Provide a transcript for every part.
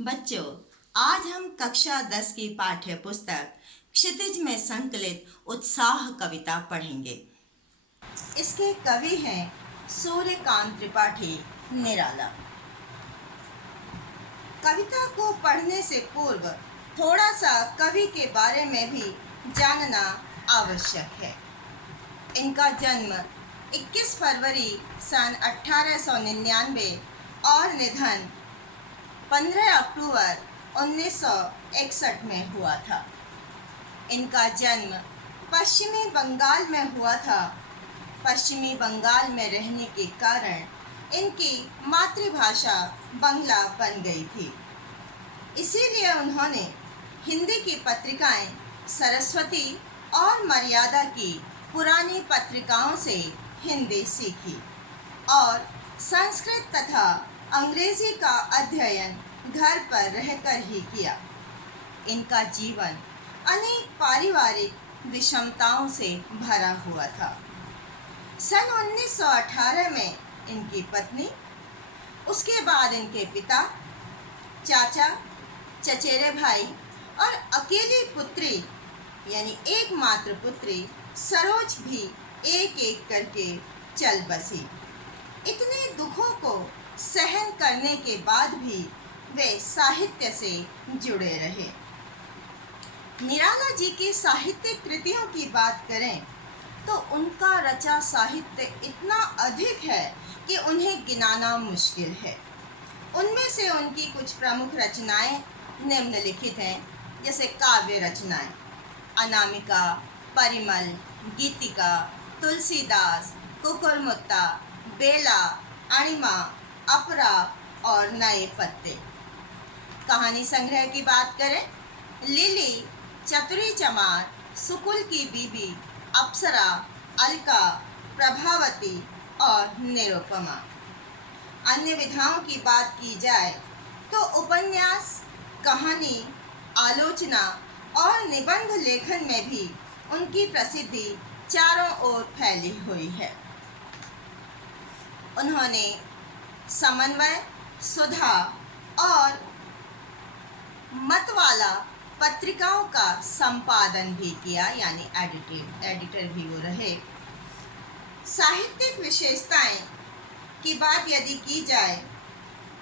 बच्चों, आज हम कक्षा 10 की पाठ्य पुस्तक क्षितिज में संकलित उत्साह कविता पढ़ेंगे। इसके कवि हैं सूर्यकांत त्रिपाठी निराला। कविता को पढ़ने से पूर्व थोड़ा सा कवि के बारे में भी जानना आवश्यक है। इनका जन्म 21 फरवरी सन 1899 और निधन 15 अक्टूबर 1961 में हुआ था। इनका जन्म पश्चिमी बंगाल में हुआ था। पश्चिमी बंगाल में रहने के कारण इनकी मातृभाषा बंगला बन गई थी। इसीलिए उन्होंने हिंदी की पत्रिकाएं सरस्वती और मर्यादा की पुरानी पत्रिकाओं से हिंदी सीखी और संस्कृत तथा अंग्रेजी का अध्ययन घर पर रहकर ही किया। इनका जीवन अनेक पारिवारिक विषमताओं से भरा हुआ था। सन 1918 में इनकी पत्नी, उसके बाद इनके पिता, चाचा, चचेरे भाई और अकेली पुत्री यानी एकमात्र पुत्री सरोज भी एक एक करके चल बसी। इतने दुखों को सहन करने के बाद भी वे साहित्य से जुड़े रहे। निराला जी की साहित्यिक कृतियों की बात करें तो उनका रचा साहित्य इतना अधिक है कि उन्हें गिनाना मुश्किल है। उनमें से उनकी कुछ प्रमुख रचनाएं निम्नलिखित हैं, जैसे काव्य रचनाएं अनामिका, परिमल, गीतिका, तुलसीदास, कुकुरमुत्ता, बेला, अणिमा, अपरा और नए पत्ते। कहानी संग्रह की बात करें, लिली, चतुरी चमार, सुकुल की बीबी, अप्सरा, अलका, प्रभावती और निरुपमा। अन्य विधाओं की बात की जाए तो उपन्यास, कहानी, आलोचना और निबंध लेखन में भी उनकी प्रसिद्धि चारों ओर फैली हुई है। उन्होंने समन्वय, सुधा और मतवाला पत्रिकाओं का संपादन भी किया, यानी एडिटर भी वो रहे। साहित्यिक विशेषताएं की बात यदि की जाए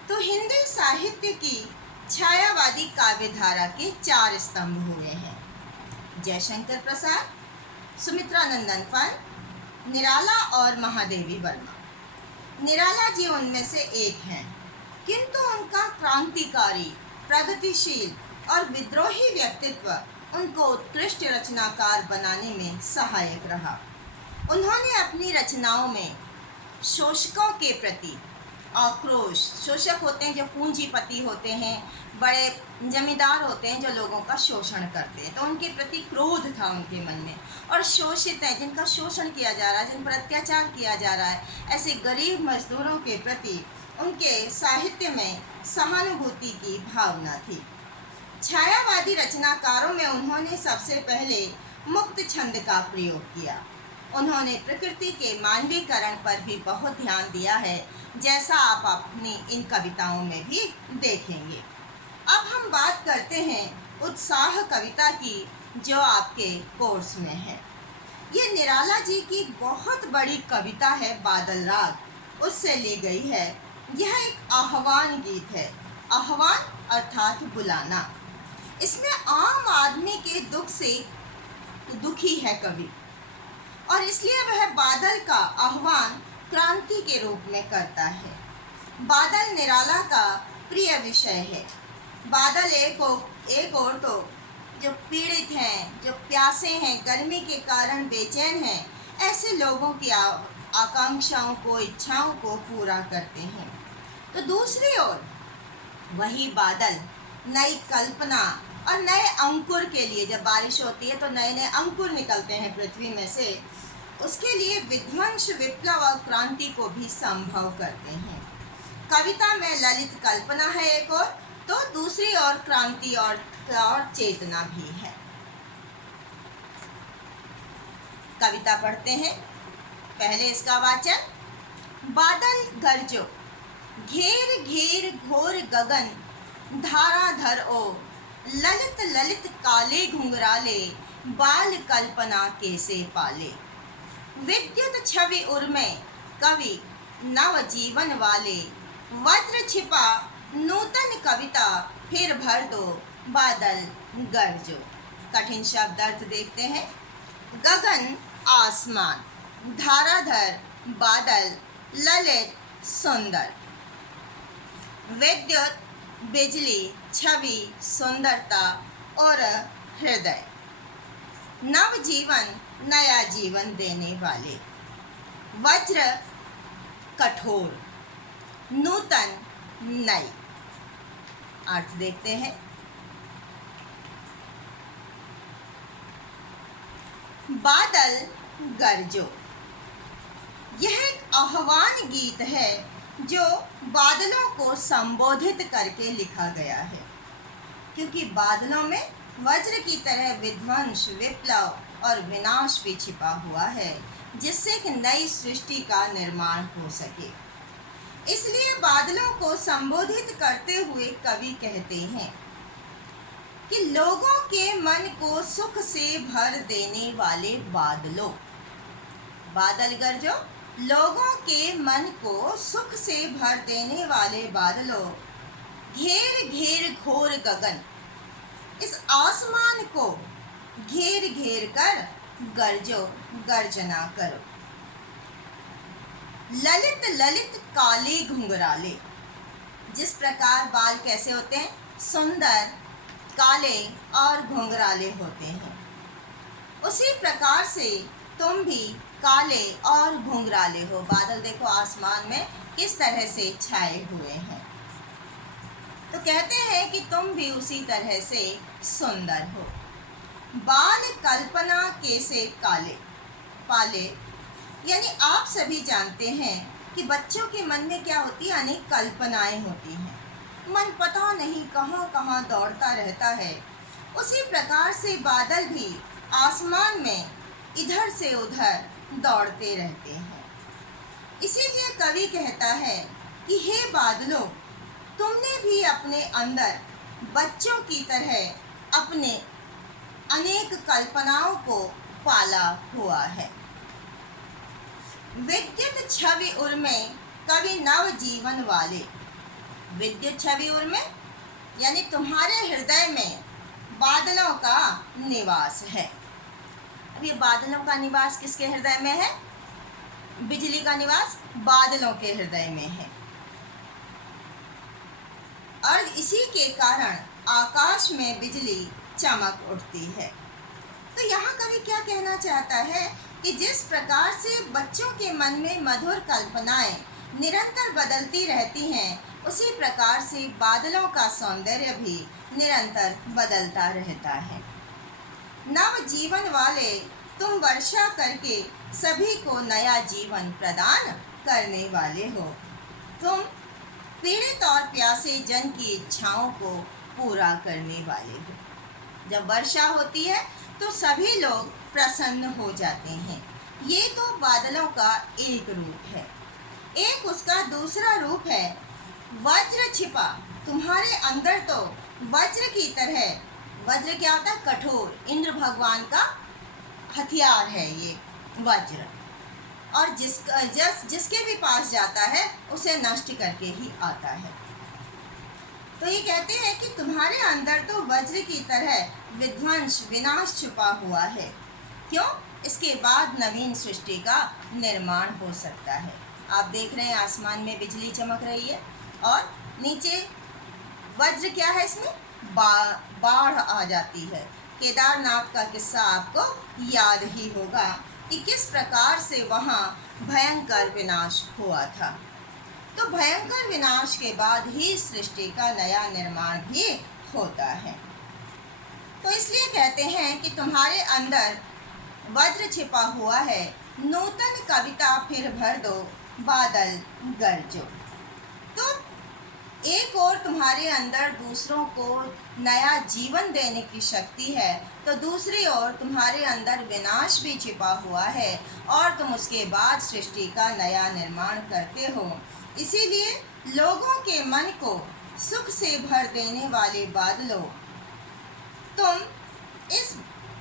तो हिंदी साहित्य की छायावादी काव्यधारा के 4 स्तंभ हुए हैं: जयशंकर प्रसाद, सुमित्रा नंदन पंत, निराला और महादेवी वर्मा। निराला जी उनमें से एक हैं, किंतु उनका क्रांतिकारी, प्रगतिशील और विद्रोही व्यक्तित्व उनको उत्कृष्ट रचनाकार बनाने में सहायक रहा। उन्होंने अपनी रचनाओं में शोषकों के प्रति आक्रोश, शोषक होते हैं जो पूंजीपति होते हैं, बड़े जमींदार होते हैं जो लोगों का शोषण करते हैं, तो उनके प्रति क्रोध था उनके मन में। और शोषित हैं, जिनका शोषण किया जा रहा है, जिन पर अत्याचार किया जा रहा है, ऐसे गरीब मजदूरों के प्रति उनके साहित्य में सहानुभूति की भावना थी। छायावादी रचनाकारों में उन्होंने सबसे पहले मुक्त छंद का प्रयोग किया। उन्होंने प्रकृति के मानवीकरण पर भी बहुत ध्यान दिया है, जैसा आप अपनी इन कविताओं में भी देखेंगे। अब हम बात करते हैं उत्साह कविता की, जो आपके कोर्स में है। ये निराला जी की बहुत बड़ी कविता है, बादल राग, उससे ली गई है। यह एक आह्वान गीत है। आह्वान अर्थात बुलाना। इसमें आम आदमी के दुख से दुखी है कवि, और इसलिए वह बादल का आह्वान क्रांति के रूप में करता है। बादल निराला का प्रिय विषय है। बादल एक और तो जो पीड़ित हैं, जो प्यासे हैं, गर्मी के कारण बेचैन हैं, ऐसे लोगों की आकांक्षाओं को, इच्छाओं को पूरा करते हैं। तो दूसरी ओर वही बादल नई कल्पना और नए अंकुर के लिए, जब बारिश होती है तो नए नए अंकुर निकलते हैं पृथ्वी में से, उसके लिए विध्वंस, विप्लव और क्रांति को भी संभव करते हैं। कविता में ललित कल्पना है एक और, तो दूसरी ओर क्रांति और चेतना भी है। कविता पढ़ते हैं। पहले इसका वाचन। बादल गरजो, घेर घेर घोर गगन, धाराधर ओ ललित ललित काले घुंघराले, बाल कल्पना कैसे पाले। विद्युत छवि उर्मे कवि नव जीवन वाले, वज्र छिपा नूतन कविता, फिर भर दो बादल गरजो। कठिन शब्द अर्थ देखते हैं। गगन आसमान, धाराधर बादल, ललित सुंदर। विद्युत बिजली, छवि सुंदरता और हृदय। नवजीवन नया जीवन देने वाले। वज्र कठोर, नूतन नई। अर्थ देखते हैं। बादल गरजो, यह एक आह्वान गीत है जो बादलों को संबोधित करके लिखा गया है, क्योंकि बादलों में वज्र की तरह विध्वंस, विप्लव और विनाश भी छिपा हुआ है, जिससे एक नई सृष्टि का निर्माण हो सके। इसलिए बादलों को संबोधित करते हुए कवि कहते हैं कि लोगों के मन को सुख से भर देने वाले बादलों। बादल गरजो, लोगों के मन को सुख से भर देने वाले बादलों। घेर घेर घोर गगन, इस आसमान को घेर घेर कर गरजो, गर्जना करो। ललित ललित काले घुंघराले, जिस प्रकार बाल कैसे होते हैं, सुंदर, काले और घुंघराले होते हैं, उसी प्रकार से तुम भी काले और घुंघराले हो। बादल देखो आसमान में किस तरह से छाए हुए हैं। तो कहते हैं कि तुम भी उसी तरह से सुंदर हो। बाल कल्पना कैसे काले पाले, यानी आप सभी जानते हैं कि बच्चों के मन में क्या होती है, अनेक कल्पनाएं होती हैं। मन पता नहीं कहाँ कहाँ दौड़ता रहता है। उसी प्रकार से बादल भी आसमान में इधर से उधर दौड़ते रहते हैं। इसीलिए कवि कहता है कि हे बादलों, तुमने भी अपने अंदर बच्चों की तरह अपने अनेक कल्पनाओं को पाला हुआ है। विद्युत छवि उर्मे कवि नव जीवन वाले। विद्युत छवि उर्मे यानी तुम्हारे हृदय में बादलों का निवास है। अब ये बादलों का निवास किसके हृदय में है? बिजली का निवास बादलों के हृदय में है, और इसी के कारण आकाश में बिजली चमक उठती है। तो यहाँ कवि क्या कहना चाहता है कि जिस प्रकार से बच्चों के मन में मधुर कल्पनाएं निरंतर बदलती रहती हैं, उसी प्रकार से बादलों का सौंदर्य भी निरंतर बदलता रहता है। नव जीवन वाले, तुम वर्षा करके सभी को नया जीवन प्रदान करने वाले हो। तुम पीड़ित और प्यासे जन की इच्छाओं को पूरा करने वाले हो। जब वर्षा होती है तो सभी लोग प्रसन्न हो जाते हैं। ये तो बादलों का एक रूप है। एक उसका दूसरा रूप है वज्र छिपा। तुम्हारे अंदर तो वज्र की तरह, वज्र क्या होता है? कठोर, इंद्र भगवान का हथियार है ये वज्र, और जिसके भी पास जाता है उसे नष्ट करके ही आता है। तो ये कहते हैं कि तुम्हारे अंदर तो वज्र की तरह विध्वंस, विनाश छुपा हुआ है। क्यों? इसके बाद नवीन सृष्टि का निर्माण हो सकता है। आप देख रहे हैं आसमान में बिजली चमक रही है, और नीचे वज्र क्या है, इसमें बाढ़ आ जाती है। केदारनाथ का किस्सा आपको याद ही होगा कि किस प्रकार से वहाँ भयंकर विनाश हुआ था। तो भयंकर विनाश के बाद ही सृष्टि का नया निर्माण भी होता है। तो इसलिए कहते हैं कि तुम्हारे अंदर वज्र छिपा हुआ है, नूतन कविता फिर भर दो, बादल गरजो। तो एक और तुम्हारे अंदर दूसरों को नया जीवन देने की शक्ति है, तो दूसरी ओर तुम्हारे अंदर विनाश भी छिपा हुआ है, और तुम उसके बाद सृष्टि का नया निर्माण करते हो। इसीलिए लोगों के मन को सुख से भर देने वाले बादलों, तुम इस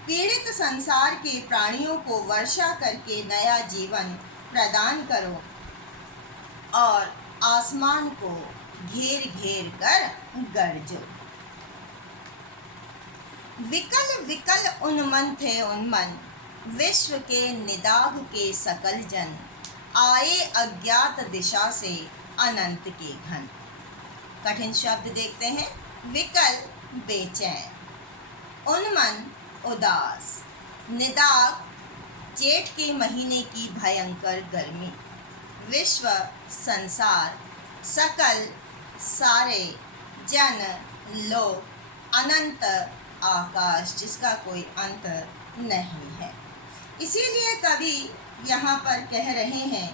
पीड़ित संसार के प्राणियों को वर्षा करके नया जीवन प्रदान करो और आसमान को घेर घेर कर गरजो। विकल विकल उन्मन थे उन्मन, विश्व के निदाघ के सकल जन, आए अज्ञात दिशा से अनंत के घन। कठिन शब्द देखते हैं। विकल बेचैन, उन्मन उदास, निदाघ जेठ के महीने की भयंकर गर्मी, विश्व संसार, सकल सारे, जन लोक, अनंत आकाश जिसका कोई अंत नहीं है। इसीलिए कवि यहाँ पर कह रहे हैं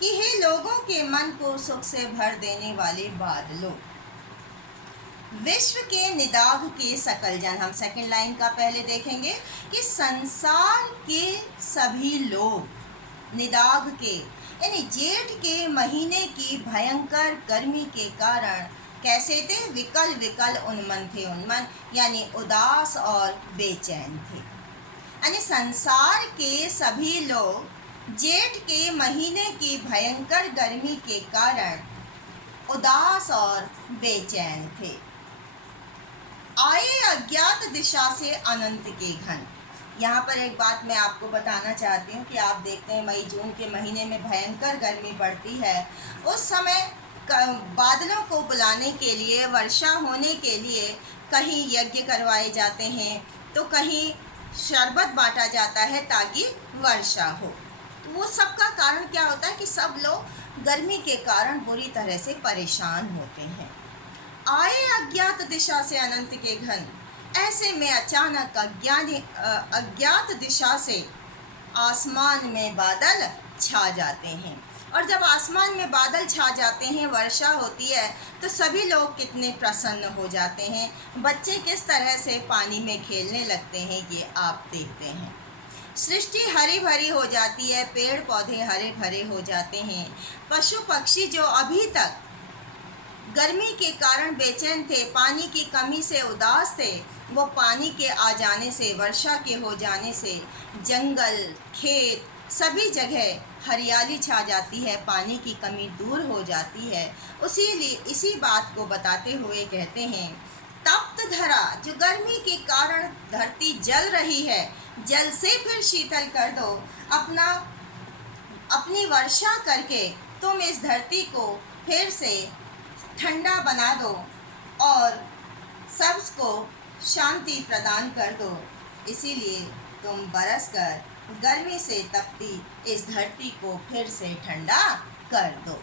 कि हे लोगों के मन को सुख से भर देने वाले बादलों, विश्व के निदाघ के सकल जन। हम सेकंड लाइन का पहले देखेंगे कि संसार के सभी लोग निदाघ के यानी जेठ के महीने की भयंकर गर्मी के कारण कैसे थे? विकल विकल उन्मन थे उन्मन यानी उदास और बेचैन थे। यानी संसार के सभी लोग जेठ के महीने की भयंकर गर्मी के कारण उदास और बेचैन थे। आए अज्ञात दिशा से अनंत के घन। यहाँ पर एक बात मैं आपको बताना चाहती हूँ कि आप देखते हैं मई जून के महीने में भयंकर गर्मी पड़ती है। उस समय बादलों को बुलाने के लिए, वर्षा होने के लिए कहीं यज्ञ करवाए जाते हैं तो कहीं शरबत बांटा जाता है ताकि वर्षा हो। तो वो सब का कारण क्या होता है कि सब लोग गर्मी के कारण बुरी तरह से परेशान होते हैं। आए अज्ञात दिशा से अनंत के घन, ऐसे में अचानक अज्ञात दिशा से आसमान में बादल छा जाते हैं। और जब आसमान में बादल छा जाते हैं, वर्षा होती है तो सभी लोग कितने प्रसन्न हो जाते हैं। बच्चे किस तरह से पानी में खेलने लगते हैं ये आप देखते हैं। सृष्टि हरी भरी हो जाती है, पेड़ पौधे हरे भरे हो जाते हैं। पशु पक्षी जो अभी तक गर्मी के कारण बेचैन थे, पानी की कमी से उदास थे, वो पानी के आ जाने से, वर्षा के हो जाने से जंगल, खेत, सभी जगह हरियाली छा जाती है, पानी की कमी दूर हो जाती है। इसी बात को बताते हुए कहते हैं, तप्त धरा, जो गर्मी के कारण धरती जल रही है, जल से फिर शीतल कर दो। अपनी वर्षा करके तुम इस धरती को फिर से ठंडा बना दो और सबको शांति प्रदान कर दो। इसीलिए तुम बरस कर गर्मी से तपती इस धरती को फिर से ठंडा कर दो।